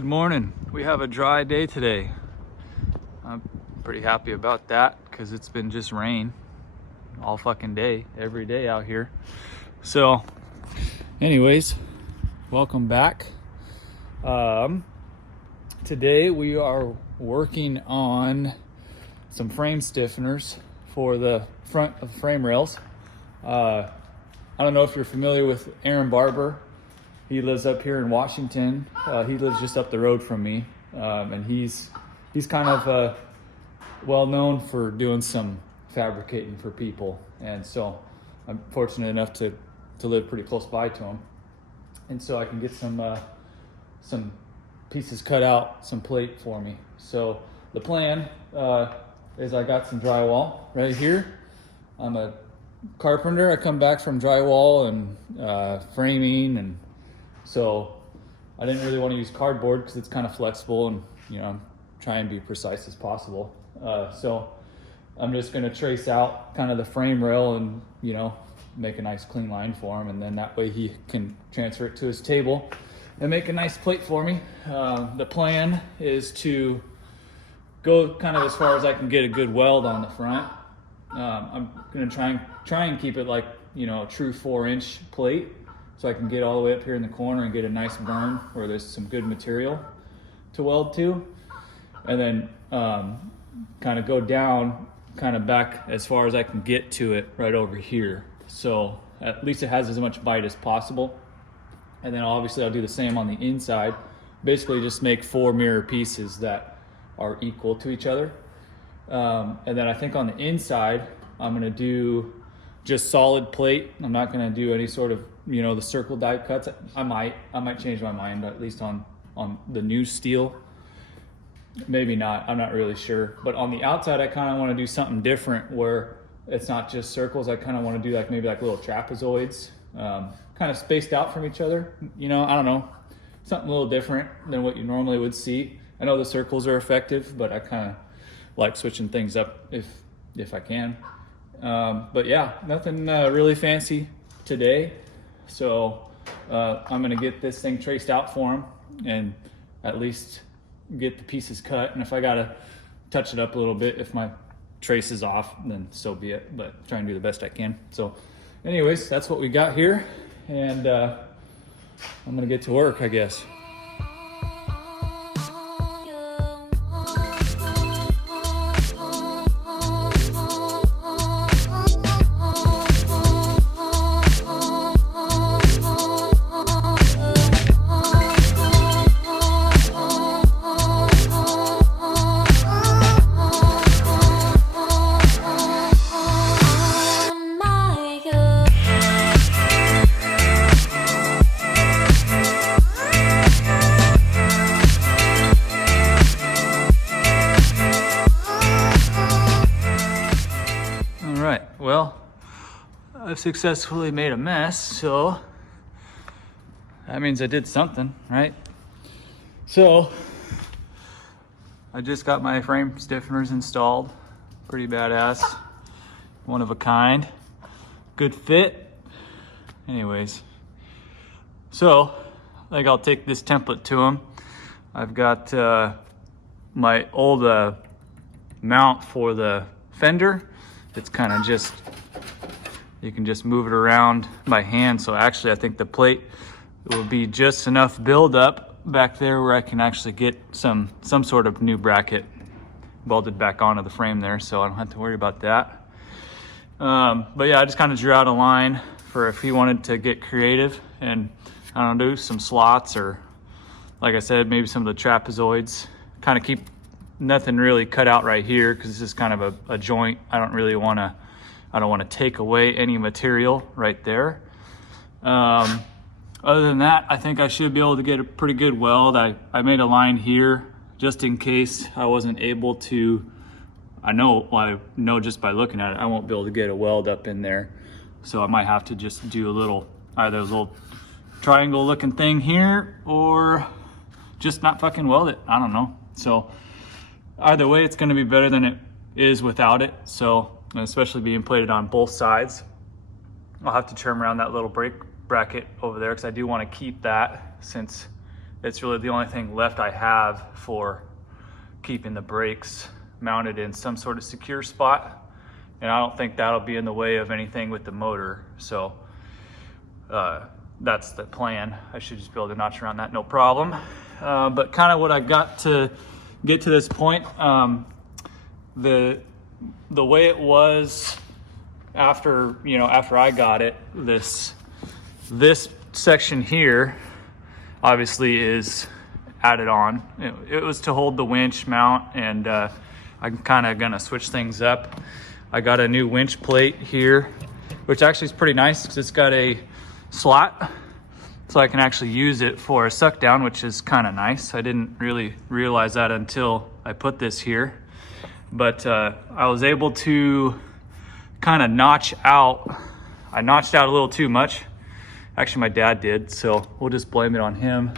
Good morning. We have a dry day today. I'm pretty happy about that because it's been just rain all fucking day, every day out here. So anyways, welcome back. Today we are working on some frame stiffeners for the front of frame rails. I don't know if you're familiar with Aaron Barber. He lives up here in Washington. He lives just up the road from me, and he's kind of well known for doing some fabricating for people. And so I'm fortunate enough to live pretty close by to him, and so I can get some pieces cut out, some plate for me. So the plan is I got some drywall right here. I'm a carpenter. I come back from drywall and framing, and so I didn't really want to use cardboard because it's kind of flexible, and I'm trying to be precise as possible. So I'm just going to trace out kind of the frame rail and make a nice clean line for him, and then that way he can transfer it to his table and make a nice plate for me. The plan is to go kind of as far as I can get a good weld on the front. I'm going to try and keep it like a true 4-inch plate, so I can get all the way up here in the corner and get a nice burn where there's some good material to weld to, and then kind of go down, kind of back as far as I can get to it right over here, so at least it has as much bite as possible. And then obviously I'll do the same on the inside, basically just make 4 mirror pieces that are equal to each other. And then I think on the inside I'm going to do just solid plate. I'm not going to do any sort of the circle die cuts. I might change my mind, at least on the new steel. Maybe not, I'm not really sure. But on the outside I kind of want to do something different where it's not just circles. I kind of want to do maybe little trapezoids, kind of spaced out from each other. I don't know, something a little different than what you normally would see. I know the circles are effective, but I kind of like switching things up if I can. But yeah, nothing really fancy today. So I'm gonna get this thing traced out for him and at least get the pieces cut. And if I gotta touch it up a little bit, if my trace is off, then so be it, but try and do the best I can. So anyways, that's what we got here, and I'm gonna get to work, I guess. Well, I've successfully made a mess, so that means I did something, right? So I just got my frame stiffeners installed. Pretty badass, one of a kind, good fit. Anyways, so I'll take this template to them. I've got my old mount for the fender. It's kind of just, you can just move it around by hand. So actually I think the plate will be just enough buildup back there where I can actually get some sort of new bracket welded back onto the frame there, so I don't have to worry about that. But yeah, I just kind of drew out a line for if he wanted to get creative and I don't know, do some slots, or like I said, maybe some of the trapezoids. Kind of keep nothing really cut out right here because this is kind of a joint. I don't want to take away any material right there. Other than that, I think I should be able to get a pretty good weld. I made a line here just in case I wasn't able to. I know just by looking at it I won't be able to get a weld up in there, so I might have to just do either a little triangle looking thing here or just not fucking weld it. I don't know. So either way, it's going to be better than it is without it. So, especially being plated on both sides, I'll have to trim around that little brake bracket over there because I do want to keep that, since it's really the only thing left I have for keeping the brakes mounted in some sort of secure spot. And I don't think that'll be in the way of anything with the motor. So that's the plan. I should just be able to notch around that, no problem. But kind of what I got to get to this point, the way it was after, you know, after I got it, this section here obviously is added on. It was to hold the winch mount, and I'm kind of gonna switch things up. I got a new winch plate here, which actually is pretty nice because it's got a slot, so I can actually use it for a suck down, which is kind of nice. I didn't really realize that until I put this here, but I was able to kind of notch out. I notched out a little too much. Actually, my dad did, so we'll just blame it on him,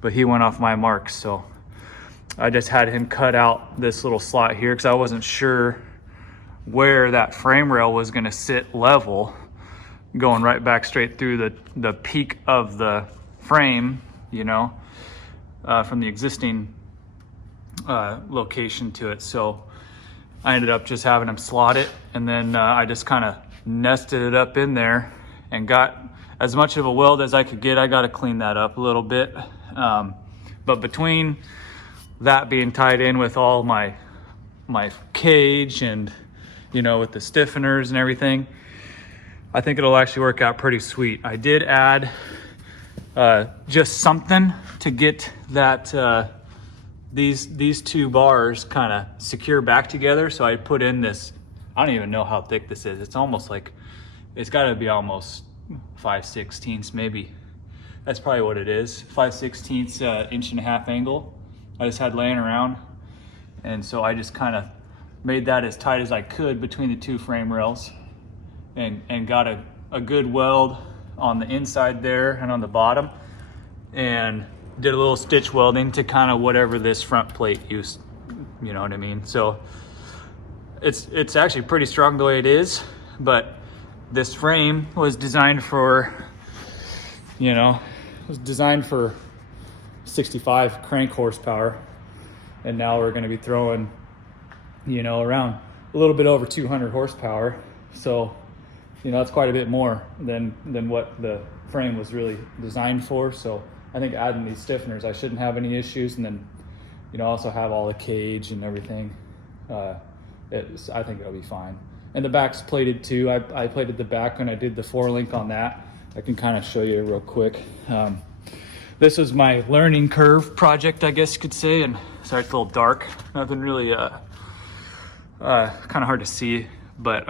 but he went off my marks. So I just had him cut out this little slot here because I wasn't sure where that frame rail was going to sit level, going right back straight through the peak of the frame, you know, from the existing location to it. So I ended up just having him slot it, and then I just kind of nested it up in there and got as much of a weld as I could get. I got to clean that up a little bit. But between that being tied in with all my cage and, you know, with the stiffeners and everything, I think it'll actually work out pretty sweet. I did add just something to get that these two bars kind of secure back together. So I put in this, I don't even know how thick this is. It's almost like, it's got to be almost 5/16 maybe. That's probably what it is. 5/16 1.5 angle I just had laying around, and so I just kind of made that as tight as I could between the two frame rails, and got a good weld on the inside there and on the bottom, and did a little stitch welding to kind of whatever this front plate used, you know what I mean? So it's actually pretty strong the way it is, but this frame was designed for, you know, it was designed for 65 crank horsepower, and now we're going to be throwing, you know, around a little bit over 200 horsepower. So, you know, that's quite a bit more than what the frame was really designed for. So I think adding these stiffeners, I shouldn't have any issues. And then, you know, also have all the cage and everything. I think it'll be fine. And the back's plated too. I plated the back when I did the 4-link on that. I can kind of show you real quick. This was my learning curve project, I guess you could say. And sorry, it's a little dark. Nothing really, kind of hard to see. But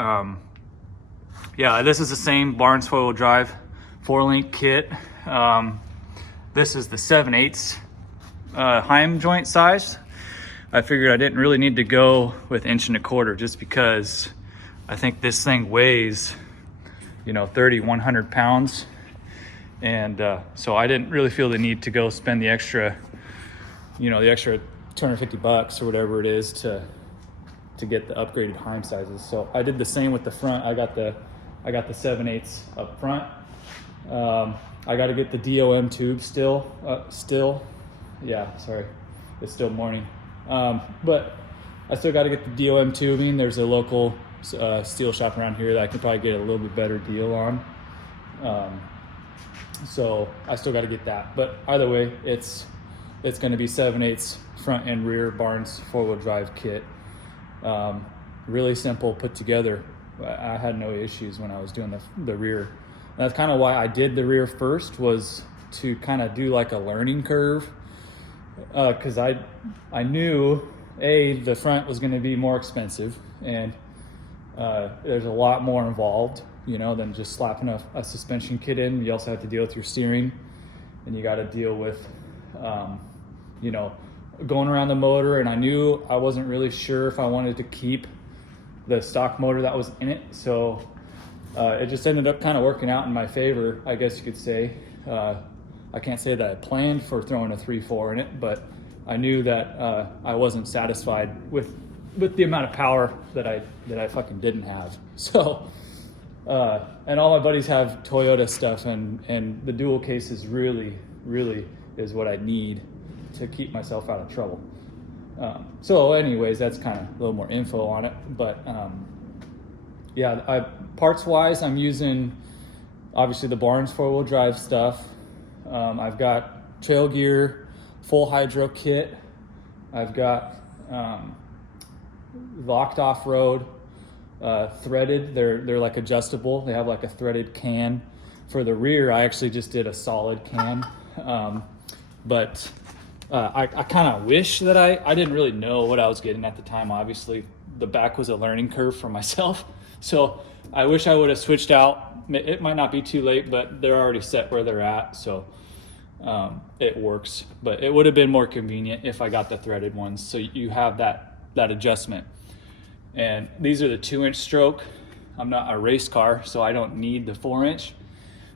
yeah, this is the same Barnes 4-wheel drive 4-link kit. This is the 7/8 Heim joint size. I figured I didn't really need to go with 1.25 inch just because I think this thing weighs, you know, 100 pounds. And so I didn't really feel the need to go spend the extra, you know, the extra $250 or whatever it is to get the upgraded Heim sizes. So I did the same with the front. I got the 7/8 up front. I got to get the DOM tube still. Yeah, sorry, it's still morning. But I still got to get the DOM tubing. There's a local steel shop around here that I can probably get a little bit better deal on. So I still got to get that. But either way, it's going to be 7/8 front and rear Barnes 4-wheel drive kit. Really simple, put together. I had no issues when I was doing the rear. And that's kind of why I did the rear first, was to kind of do like a learning curve. Because I knew, the front was going to be more expensive, and there's a lot more involved, you know, than just slapping a suspension kit in. You also have to deal with your steering, and you got to deal with, you know, going around the motor. And I knew I wasn't really sure if I wanted to keep the stock motor that was in it. So it just ended up kind of working out in my favor, I guess you could say. I can't say that I planned for throwing a 3.4 in it, but I knew that I wasn't satisfied with the amount of power that I fucking didn't have. So, and all my buddies have Toyota stuff, and the dual case is really, really is what I need to keep myself out of trouble. So anyways, that's kind of a little more info on it. But yeah, parts wise, I'm using obviously the Barnes 4-wheel drive stuff. I've got trail gear, full hydro kit. I've got locked off road, threaded. They're like adjustable. They have like a threaded can. For the rear, I actually just did a solid can. But I kind of wish that I didn't really know what I was getting at the time. Obviously, the back was a learning curve for myself. So I wish I would have switched out. It might not be too late, but they're already set where they're at. So it works. But it would have been more convenient if I got the threaded ones. So you have that adjustment. And these are the 2-inch stroke. I'm not a race car, so I don't need the 4-inch.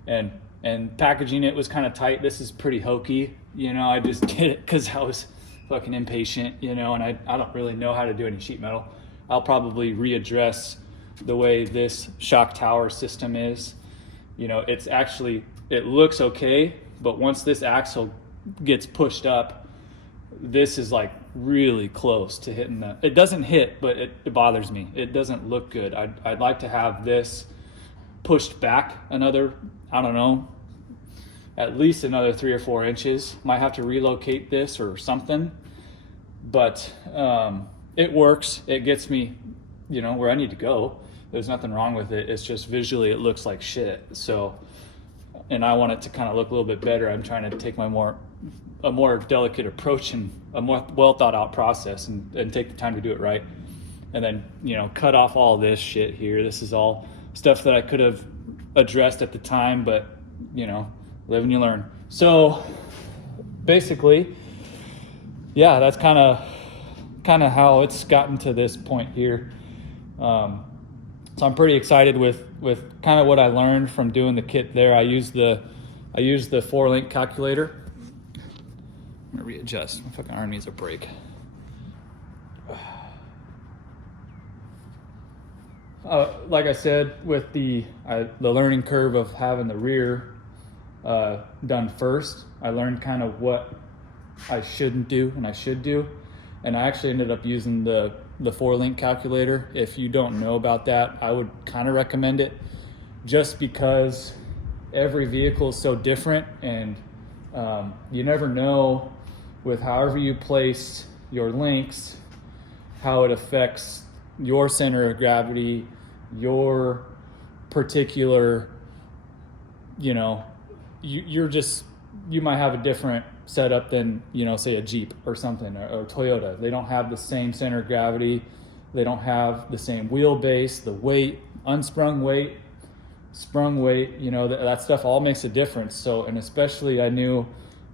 And packaging it was kind of tight. This is pretty hokey, you know. I just did it because I was fucking impatient, you know, and I don't really know how to do any sheet metal. I'll probably readdress the way this shock tower system is. You know, it looks okay, but once this axle gets pushed up, this is like really close to hitting it doesn't hit, but it bothers me. It doesn't look good. I'd like to have this pushed back another, I don't know, at least another 3 or 4 inches. Might have to relocate this or something, but it works. It gets me, you know, where I need to go. There's nothing wrong with it. It's just visually it looks like shit. So, and I want it to kind of look a little bit better. I'm trying to take a more delicate approach and a more well thought out process and take the time to do it right. And then, you know, cut off all this shit here. This is all stuff that I could have addressed at the time, but you know, live and you learn. So basically, yeah, that's kind of how it's gotten to this point here. So I'm pretty excited with kind of what I learned from doing the kit there. I used the 4-link calculator. I'm gonna readjust. My fucking arm needs a break. Like I said, with the learning curve of having the rear done first, I learned kind of what I shouldn't do and I should do. And I actually ended up using the 4-link calculator. If you don't know about that, I would kind of recommend it, just because every vehicle is so different, and you never know with however you place your links, how it affects your center of gravity, your particular, you know, you might have a different setup than, you know, say a Jeep or something, or Toyota. They don't have the same center of gravity. They don't have the same wheelbase, the weight, unsprung weight, sprung weight, you know, that stuff all makes a difference. So, and especially I knew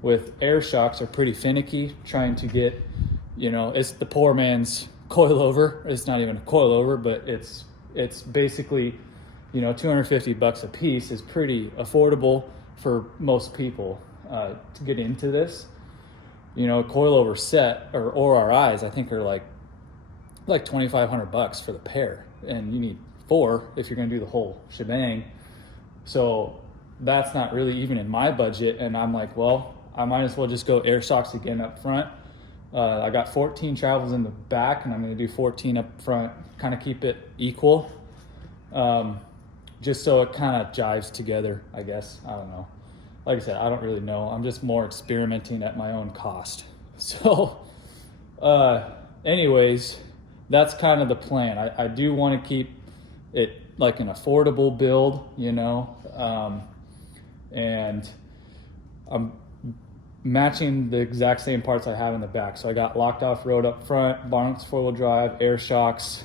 with air shocks are pretty finicky, trying to get, you know, it's the poor man's coilover. It's not even a coilover, but it's basically, you know, $250 a piece is pretty affordable for most people to get into this. You know, a coilover set or RIs I think are like $2,500 for the pair, and you need 4 if you're going to do the whole shebang. So that's not really even in my budget, and I'm like, well, I might as well just go air shocks again up front. I got 14 travels in the back, and I'm going to do 14 up front, kind of keep it equal, just so it kind of jives together, I guess. I don't know. Like I said, I don't really know. I'm just more experimenting at my own cost. So anyways, that's kind of the plan. I do want to keep it like an affordable build, you know, and I'm matching the exact same parts I have in the back. So I got locked off road up front, Barnes 4-wheel drive, air shocks.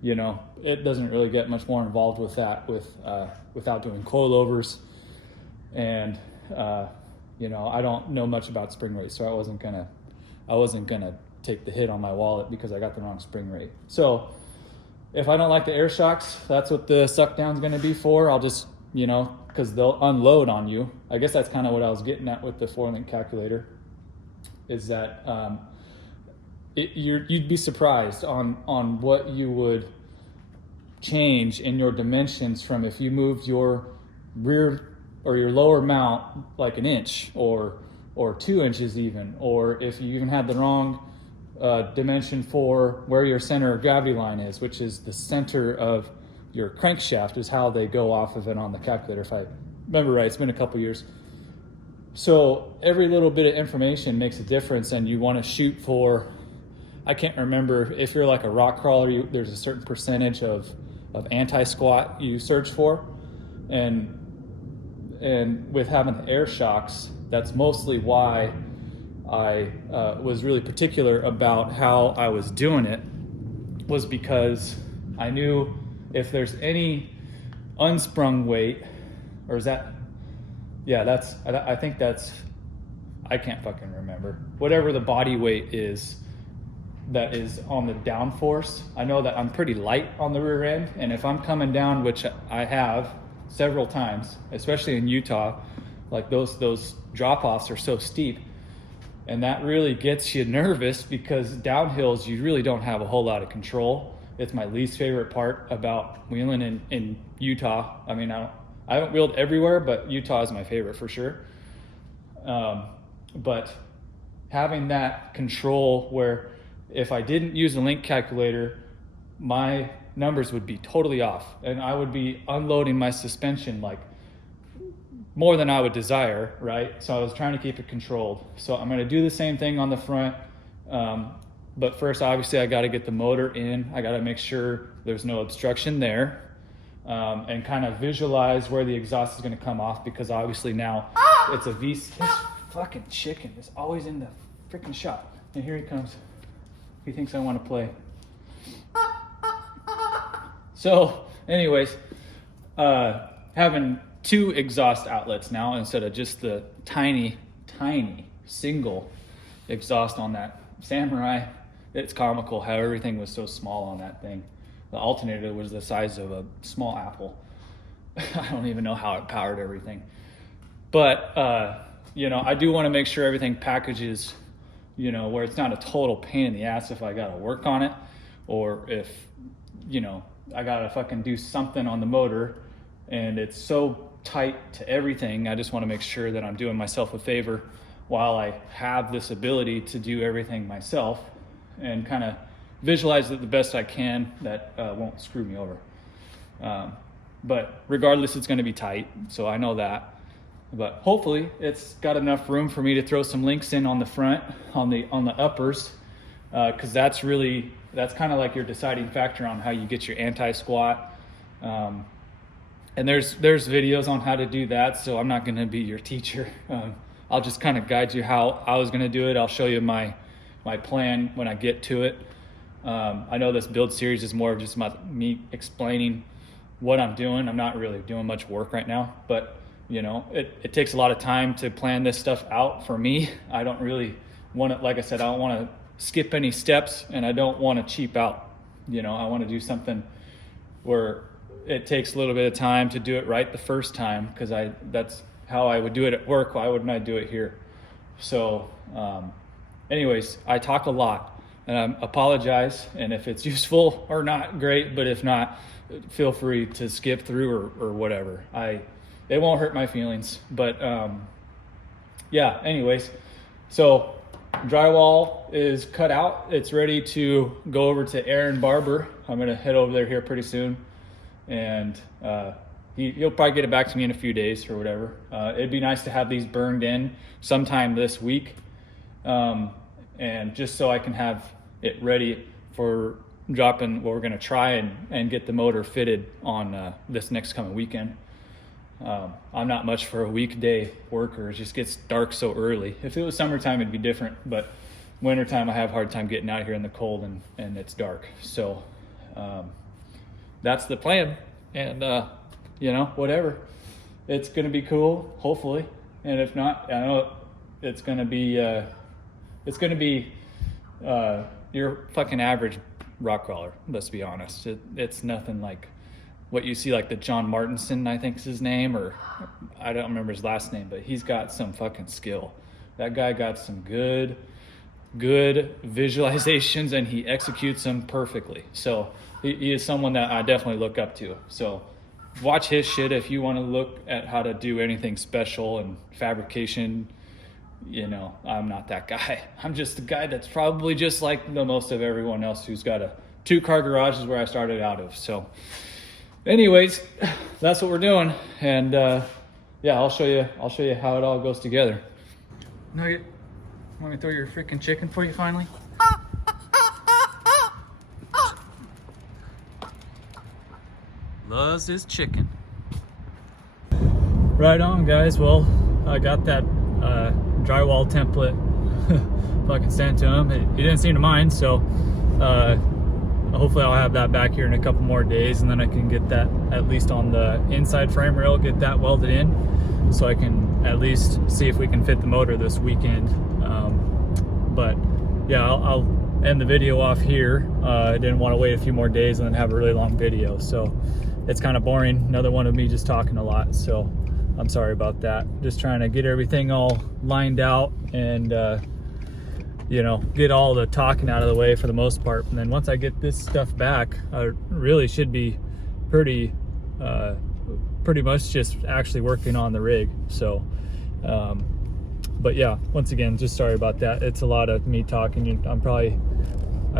You know, it doesn't really get much more involved with that without doing coilovers. And you know, I don't know much about spring rate, so I wasn't gonna take the hit on my wallet because I got the wrong spring rate. So if I don't like the air shocks, that's what the suck down's gonna be for. I'll just, you know, because they'll unload on you. I guess that's kind of what I was getting at with the 4-link calculator, is that you'd be surprised on what you would change in your dimensions from if you moved your rear your lower mount like an inch or 2 inches even, or if you even had the wrong dimension for where your center of gravity line is, which is the center of your crankshaft, is how they go off of it on the calculator, if I remember right. It's been a couple years. So every little bit of information makes a difference, and you want to shoot for, I can't remember, if you're like a rock crawler, there's a certain percentage of anti-squat you search for, and with having the air shocks, that's mostly why I was really particular about how I was doing it, was because I knew if there's any unsprung weight, or is that, yeah, I think that's, I can't fucking remember. Whatever the body weight is that is on the downforce, I know that I'm pretty light on the rear end, and if I'm coming down, which I have several times, especially in Utah, like those drop-offs are so steep, and that really gets you nervous, because downhills you really don't have a whole lot of control. It's my least favorite part about wheeling in Utah. I mean, I haven't wheeled everywhere, but Utah is my favorite for sure. But having that control where if I didn't use a link calculator, my numbers would be totally off, and I would be unloading my suspension like more than I would desire, right? So I was trying to keep it controlled. So I'm gonna do the same thing on the front. But first, obviously, I gotta get the motor in. I gotta make sure there's no obstruction there, and kind of visualize where the exhaust is gonna come off, because obviously now it's a this fucking chicken is always in the freaking shot. And here he comes. He thinks I wanna play. So anyways, having 2 exhaust outlets now instead of just the tiny single exhaust on that Samurai. It's comical how everything was so small on that thing. The alternator was the size of a small apple. I don't even know how it powered everything. But, you know, I do want to make sure everything packages, you know, where it's not a total pain in the ass if I got to work on it, or if, you know, I got to fucking do something on the motor and it's so tight to everything. I just want to make sure that I'm doing myself a favor while I have this ability to do everything myself, and kind of visualize it the best I can that won't screw me over. But regardless, it's going to be tight, so I know that. But hopefully it's got enough room for me to throw some links in on the front, on the uppers, because that's kind of like your deciding factor on how you get your anti-squat. And there's videos on how to do that, so I'm not going to be your teacher. I'll just kind of guide you how I was going to do it. I'll show you my plan when I get to it. I know this build series is more of just me explaining what I'm doing. I'm not really doing much work right now, but you know, it takes a lot of time to plan this stuff out for me. I don't really want to, like I said, I don't want to skip any steps, and I don't want to cheap out. You know, I want to do something where it takes a little bit of time to do it right the first time, because that's how I would do it at work. Why wouldn't I do it here? So anyways, I talk a lot, and I apologize, and if it's useful or not, great, but if not, feel free to skip through or whatever. It won't hurt my feelings. But yeah, anyways, so drywall is cut out. It's ready to go over to Aaron Barber. I'm gonna head over there here pretty soon, and he'll probably get it back to me in a few days or whatever. It'd be nice to have these burned in sometime this week, and just so I can have it ready for dropping what we're gonna try and get the motor fitted on this next coming weekend. I'm not much for a weekday worker. It just gets dark so early. If it was summertime, it'd be different, but wintertime, I have a hard time getting out here in the cold and it's dark. So that's the plan. And, you know, whatever. It's going to be cool, hopefully. And if not, I know it's going to be your fucking average rock crawler, let's be honest. It's nothing like what you see, like the John Martinson, I think is his name, or I don't remember his last name, but he's got some fucking skill. That guy got some good visualizations, and he executes them perfectly. So he is someone that I definitely look up to. So watch his shit if you want to look at how to do anything special and fabrication. You know, I'm not that guy. I'm just a guy that's probably just like the most of everyone else who's got a 2-car garage is where I started out of. So anyways, that's what we're doing. And yeah, I'll show you how it all goes together. Nugget, want me to throw your freaking chicken for you finally? Loves his chicken. Right on, guys. Well, I got that drywall template fucking sent to him. He didn't seem to mind, so hopefully I'll have that back here in a couple more days, and then I can get that at least on the inside frame rail, get that welded in, so I can at least see if we can fit the motor this weekend. But yeah, I'll end the video off here. I didn't want to wait a few more days and then have a really long video, so it's kind of boring. Another one of me just talking a lot, so I'm sorry about that. Just trying to get everything all lined out and you know, get all the talking out of the way for the most part. And then once I get this stuff back, I really should be pretty much just actually working on the rig. So but yeah, once again, just sorry about that. It's a lot of me talking. I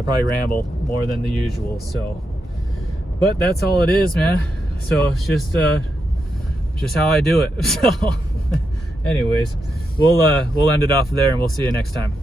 probably ramble more than the usual, so but that's all it is, man. So it's just how I do it. So anyways, we'll end it off there, and we'll see you next time.